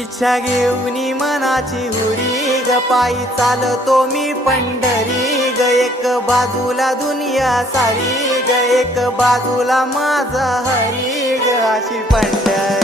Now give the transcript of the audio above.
इच्छा घेऊनी मनाची हुरी ग पायी चालतो मी पंढरी ग एक बाजूला दुनिया सारी ग एक बाजूला माझा हरी ग अशी पंढरी